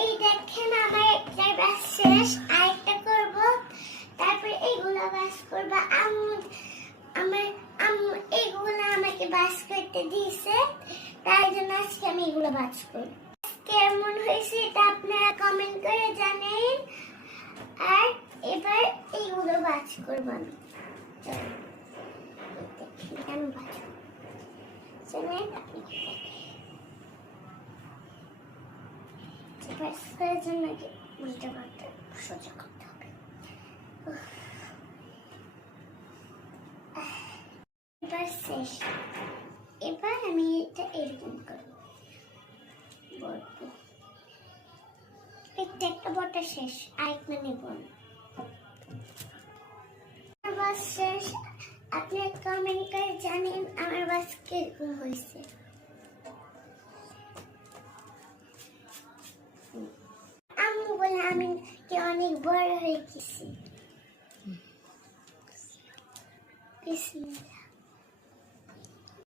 এই দেখেন আমার একটা বাস শেষ, আরেকটা করব, তারপরে এইগুলো বাস করব। আমার আম্মু এইগুলো আমাকে বাস করতে দিয়েছে, তাই জন্য আজকে আমি এগুলো বাস করব। কেমন হয়েছে এটা আপনারা কমেন্ট করে জানেন। আর এবার এইগুলো বাস করব আমি। আমি বাস শুনেন আপনি বাস করার জন্য উল্টা পাল্টা সোজা করতে হবে। এবার শেষ। এবার আমি এটা এরকম করব, এটা একটা বটা শেষ, আরেকটা নেব। আমার বাস শেষ, আপনি কমেন্ট করে জানেন আমার বাস কিরকম হয়েছে। আম্মু বলে আমি অনেক বড় হয়ে গেছি। বিসমিল্লাহ।